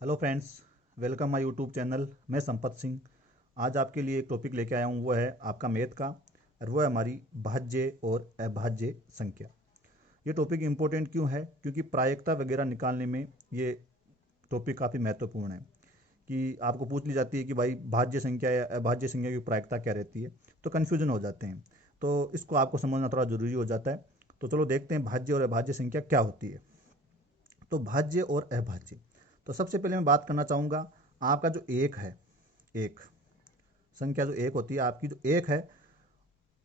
Hello friends, welcome my YouTube channel. मैं संपत सिंह आज आपके लिए एक टॉपिक लेके आया हूँ। वो है आपका मैथ का, और वो है हमारी भाज्य और अभाज्य संख्या। ये टॉपिक इम्पोर्टेंट क्यों है? क्योंकि प्रायिकता वगैरह निकालने में ये टॉपिक काफ़ी महत्वपूर्ण है। कि आपको पूछ ली जाती है कि भाई भाज्य संख्या या अभाज्य संख्या की प्रायिकता क्या रहती है, तो कन्फ्यूजन हो जाते हैं। तो इसको आपको समझना थोड़ा ज़रूरी हो जाता है। तो चलो देखते हैं भाज्य और अभाज्य संख्या क्या होती है। तो भाज्य और अभाज्य, तो सबसे पहले मैं बात करना चाहूँगा आपका जो एक है, एक संख्या जो एक होती है आपकी, जो एक है,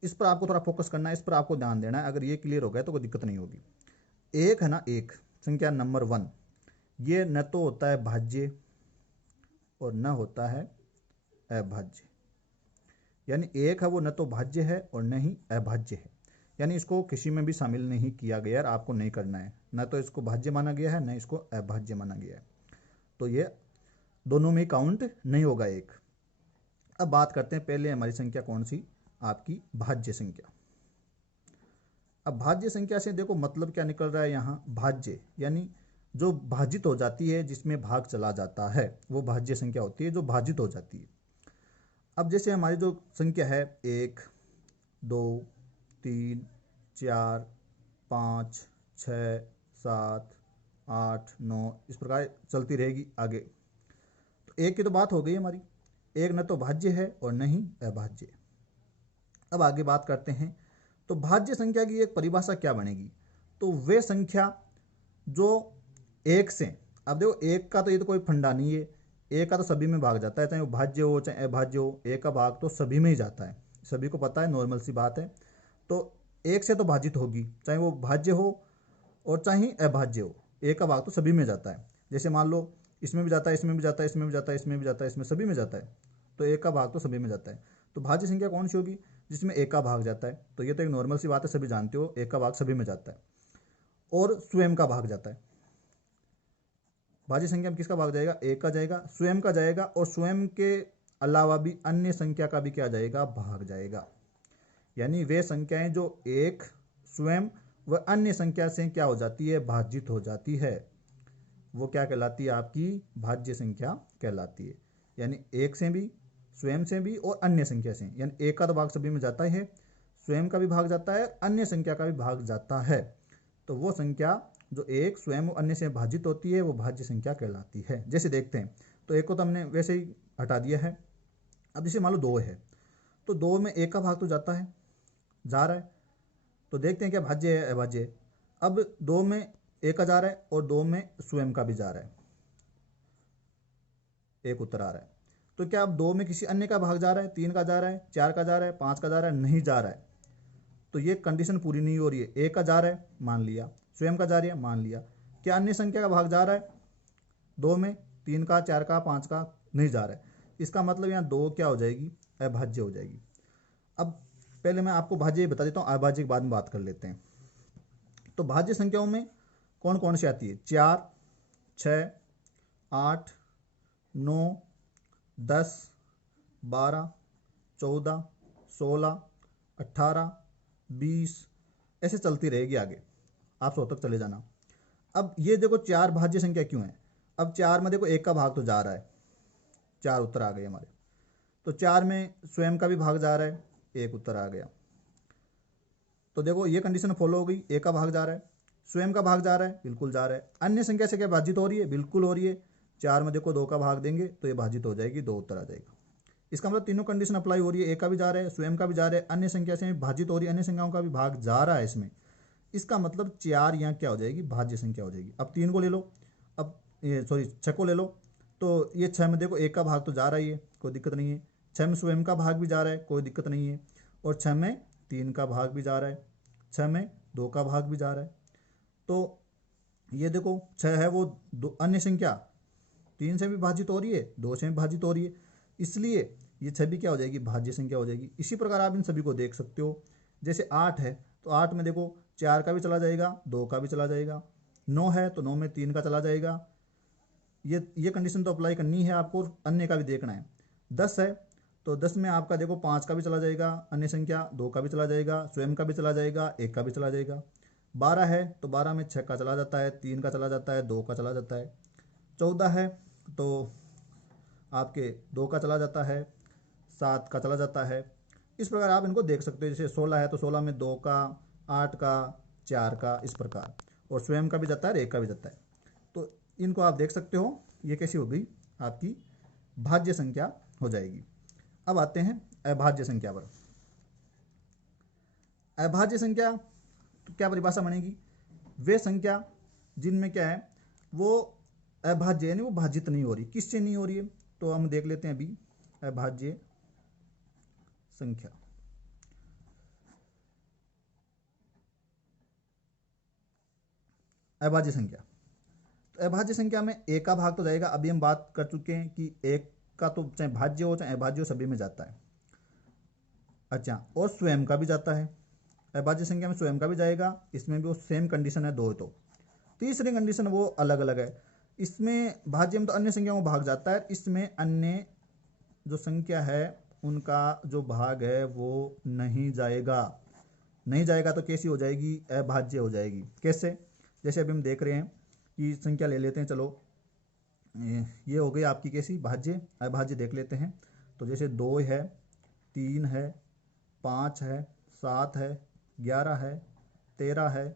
इस पर आपको थोड़ा फोकस करना है, इस पर आपको ध्यान देना है। अगर ये क्लियर हो गया तो कोई दिक्कत नहीं होगी। एक है ना, एक संख्या नंबर वन, ये न तो होता है भाज्य और न होता है अभाज्य। यानी एक है वो न तो भाज्य है और न ही अभाज्य है। यानी इसको किसी में भी शामिल नहीं किया गया है, आपको नहीं करना है। न तो इसको भाज्य माना गया है, न इसको अभाज्य माना गया है। तो ये दोनों में काउंट नहीं होगा एक। अब बात करते हैं पहले हमारी संख्या कौन सी, आपकी भाज्य संख्या। अब भाज्य संख्या से देखो मतलब क्या निकल रहा है यहाँ, भाज्य यानी जो भाजित हो जाती है, जिसमें भाग चला जाता है, वो भाज्य संख्या होती है जो भाजित हो जाती है। अब जैसे हमारी जो संख्या है, एक, दो, तीन, चार, पाँच, छः, सात, आठ, नौ, इस प्रकार चलती रहेगी आगे। तो एक की तो बात हो गई हमारी, एक न तो भाज्य है और न ही अभाज्य। अब आगे बात करते हैं, तो भाज्य संख्या की एक परिभाषा क्या बनेगी? तो वे संख्या जो एक से, अब देखो एक का तो ये तो कोई फंडा नहीं है, एक का तो सभी में भाग जाता है, चाहे वो भाज्य हो चाहे अभाज्य हो, एक का भाग तो सभी में ही जाता है, सभी को पता है, नॉर्मल सी बात है। तो एक से तो भाजित होगी, चाहे वो भाज्य हो और चाहे अभाज्य हो, एक का भाग तो सभी में जाता है। जैसे मान लो इसमें भी जाता है, इसमें भी जाता है, इसमें भी जाता है, इसमें भी जाता है, इसमें सभी में जाता है, तो एक का भाग तो सभी में जाता है। तो भाज्य संख्या कौन सी होगी? जिसमें एक का भाग जाता है। तो ये तो एक नॉर्मल सी बात है, सभी जानते हो, एक का भाग सभी में जाता है और स्वयं का भाग जाता है। भाज्य संख्या में किसका भाग जाएगा? एक का जाएगा, स्वयं का जाएगा, और स्वयं के अलावा भी अन्य संख्या का भी क्या जाएगा? भाग जाएगा। यानी वे संख्याएं जो एक, स्वयं व अन्य संख्या से क्या हो जाती है? भाजित हो जाती है, वो क्या कहलाती है? आपकी भाज्य संख्या कहलाती है। यानी एक से भी, स्वयं से भी और अन्य संख्या से। यानी एक का तो भाग सभी में जाता है, स्वयं का भी भाग जाता है, अन्य संख्या का भी भाग जाता है। तो वो संख्या जो एक, स्वयं और अन्य से भाजित होती है, वो भाज्य संख्या कहलाती है। जैसे देखते हैं, तो एक को तो हमने वैसे ही हटा दिया है। अब जैसे मान लो दो है, तो दो में एक का भाग तो जाता है, जा रहा है। तो देखते हैं क्या भाज्य है अभाज्य है। अब दो में एक का जा रहा है और दो में स्वयं का भी जा रहा है, एक उत्तर आ रहा है। तो क्या अब दो में किसी अन्य का भाग जा रहा है? तीन का जा रहा है, चार का जा रहा है, पाँच का जा रहा है? नहीं जा रहा है। तो ये कंडीशन पूरी नहीं हो रही है। एक का जा रहा है, मान लिया, स्वयं का जा रही है, मान लिया। क्या अन्य संख्या का भाग जा रहा है? दो में तीन का, चार का, पाँच का नहीं जा रहा है। इसका मतलब यहाँ दो क्या हो जाएगी? अभाज्य हो जाएगी। अब पहले मैं आपको भाज्य बता देता हूँ, अभाज्य के बाद में बात कर लेते हैं। तो भाज्य संख्याओं में कौन कौन सी आती है? चार, छः, आठ, नौ, 10, 12, 14, 16, 18, 20, ऐसे चलती रहेगी आगे, आप 100 तक चले जाना। अब ये देखो चार भाज्य संख्या क्यों है? अब चार में देखो एक का भाग तो जा रहा है, चार उत्तर आ गए हमारे। तो चार में स्वयं का भी भाग जा रहा है, एक उत्तर आ गया। तो देखो ये कंडीशन फॉलो हो गई, एक का भाग जा रहा है, स्वयं का भाग जा रहा है, बिल्कुल जा रहा है। अन्य संख्या से क्या भाजित हो रही है? बिल्कुल हो रही है। चार में देखो दो का भाग देंगे तो ये भाजित हो जाएगी, दो उत्तर आ जाएगा। इसका मतलब तीनों कंडीशन अप्लाई हो रही है, एक का भी जा रहा है, स्वयं का भी जा रहा है, अन्य संख्या से भाजित हो रही है, अन्य संख्याओं का भी भाग जा रहा है इसमें। इसका मतलब चार यहाँ क्या हो जाएगी? भाज्य संख्या हो जाएगी। अब तीन को ले लो, अब ये सॉरी छः को ले लो। तो ये छः में देखो एक का भाग तो जा रहा ही है, कोई दिक्कत नहीं है। छः में स्वयं का भाग भी जा रहा है, कोई दिक्कत नहीं है। और छः में तीन का भाग भी जा रहा है, छः में दो का भाग भी जा रहा है। तो ये देखो छः है वो दो, अन्य संख्या तीन से भी भाजित हो रही है, दो से भी भाजित हो रही है, इसलिए ये छवि क्या हो जाएगी? भाज्य संख्या हो जाएगी। इसी प्रकार आप इन सभी को देख सकते हो। जैसे आठ है, तो आठ में देखो चार का भी चला जाएगा, दो का भी चला जाएगा। नौ है तो नौ में तीन का चला जाएगा। ये कंडीशन तो अप्लाई करनी है आपको, अन्य का भी देखना है। दस है तो दस में आपका देखो पाँच का भी चला जाएगा, अन्य संख्या दो का भी चला जाएगा, स्वयं का भी चला जाएगा, एक का भी चला जाएगा। बारह है तो बारह में छः का चला जाता है, तीन का चला जाता है, दो का चला जाता है। चौदह है तो आपके 2 का चला जाता है, 7 का चला जाता है। इस प्रकार आप इनको देख सकते हो, जैसे 16 है तो 16 में 2 का, 8 का, 4 का, इस प्रकार, और स्वयं का भी जाता है और 1 का भी जाता है। तो इनको आप देख सकते हो, ये कैसी हो गई, आपकी भाज्य संख्या हो जाएगी। अब आते हैं अभाज्य संख्या पर। अभाज्य संख्या तो क्या परिभाषा बनेगी, वे संख्या जिनमें क्या है, वो अभाज्य यानी वो भाजित नहीं हो रही। किससे नहीं हो रही है, तो हम देख लेते हैं अभी अभाज्य संख्या। अभाज्य संख्या, तो अभाज्य संख्या में एक का भाग तो जाएगा। अभी हम बात कर चुके हैं कि एक का तो चाहे भाज्य हो चाहे अभाज्य हो सभी में जाता है। अच्छा, और स्वयं का भी जाता है। अभाज्य संख्या में स्वयं का भी जाएगा, इसमें भी वो सेम कंडीशन है, दो तो। तीसरी कंडीशन वो अलग अलग है। इसमें भाज्य में तो अन्य संख्याओं में भाग जाता है, इसमें अन्य जो संख्या है उनका जो भाग है वो नहीं जाएगा। नहीं जाएगा तो कैसी हो जाएगी, अभाज्य हो जाएगी। कैसे, जैसे अभी हम देख रहे हैं कि संख्या ले लेते हैं, चलो ये हो गई आपकी कैसी, भाज्य। अभाज्य देख लेते हैं, तो जैसे 2 है, 3 है, 5 है, 7 है, 11 है, 13 है,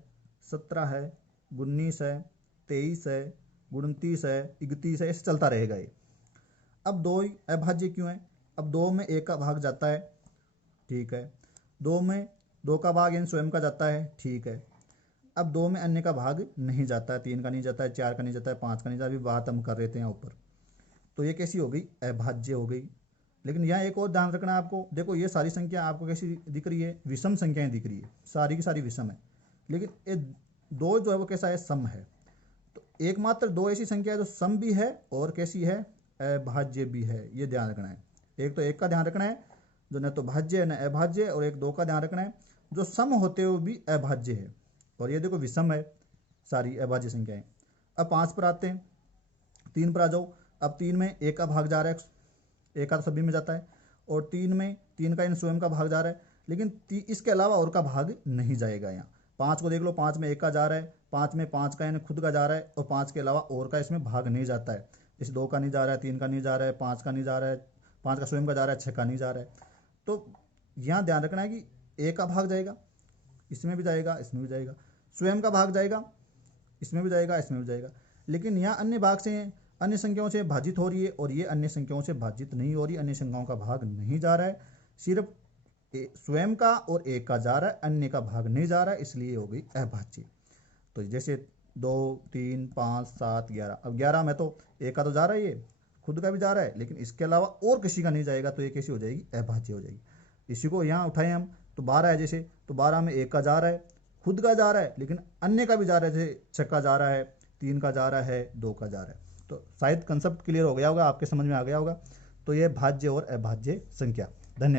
17 है, 19 है, 23 है, 29 है, 31 है, ऐसे चलता रहेगा ये। अब 2 ही अभाज्य क्यों है, अब 2 में 1 का भाग जाता है, ठीक है। 2 में 2 का भाग यानी स्वयं का जाता है, ठीक है। अब 2 में अन्य का भाग नहीं जाता है, 3 का नहीं जाता है, 4 का नहीं जाता है, 5 का नहीं जाता है। अभी बात हम कर रहे थे यहाँ ऊपर, तो ये कैसी हो गई, अभाज्य हो गई। लेकिन यहाँ एक और ध्यान रखना है आपको, देखो ये सारी संख्या आपको कैसी दिख रही है, विषम संख्याएं दिख रही है, सारी की सारी विषम है। लेकिन ये 2 जो है वो कैसा है, सम है। तो एकमात्र 2 ऐसी संख्या है जो सम भी है और कैसी है, अभाज्य भी है। ये ध्यान रखना है। एक तो 1 का ध्यान रखना है जो न तो भाज्य है न अभाज्य, और एक 2 का ध्यान रखना है जो सम होते हुए भी अभाज्य है। और ये देखो विषम है सारी अभाज्य संख्याएं। अब 5 पर आते हैं, 3 पर आ जाओ। अब 3 में 1 का भाग जा रहा है, 1 का तो सभी में जाता है, और 3 में 3 का इन स्वयं का भाग जा रहा है, लेकिन इसके अलावा और का भाग नहीं जाएगा। यहाँ 5 को देख लो, 5 में 1 का जा रहा है, 5 में 5 का यानी खुद का जा रहा है, और 5 के अलावा और का इसमें भाग नहीं जाता है। जैसे 2 का नहीं जा रहा है, 3 का नहीं जा रहा है, 5 का नहीं जा रहा है, 5 का स्वयं का जा रहा है, 6 का नहीं जा रहा है। तो यहाँ ध्यान रखना है कि 1 का भाग जाएगा, इसमें भी जाएगा, इसमें भी जाएगा, स्वयं का भाग जाएगा, इसमें भी जाएगा, इसमें भी जाएगा। लेकिन यहाँ अन्य भाग से, अन्य संख्याओं से भाजित हो रही है, और ये अन्य संख्याओं से भाजित नहीं हो रही, अन्य संख्याओं का भाग नहीं जा रहा है, सिर्फ स्वयं का और 1 का जा रहा है, अन्य का भाग नहीं जा रहा है, इसलिए हो गई अभाज्य। तो जैसे 2, 3, 5, 7, 11। अब 11 में तो 1 का तो जा रहा है, ये खुद का भी जा रहा है, लेकिन इसके अलावा और किसी का नहीं जाएगा, तो ये कैसी हो जाएगी, अभाज्य हो जाएगी। इसी को यहाँ उठाएं हम, तो 12 है जैसे, तो 12 में 1 का जा रहा है, खुद का जा रहा है, लेकिन अन्य का भी जा रहा है, जैसे 6 का जा रहा है, 3 का जा रहा है, 2 का जा रहा है। तो शायद कंसेप्ट क्लियर हो गया होगा, आपके समझ में आ गया होगा। तो ये भाज्य और अभाज्य संख्या।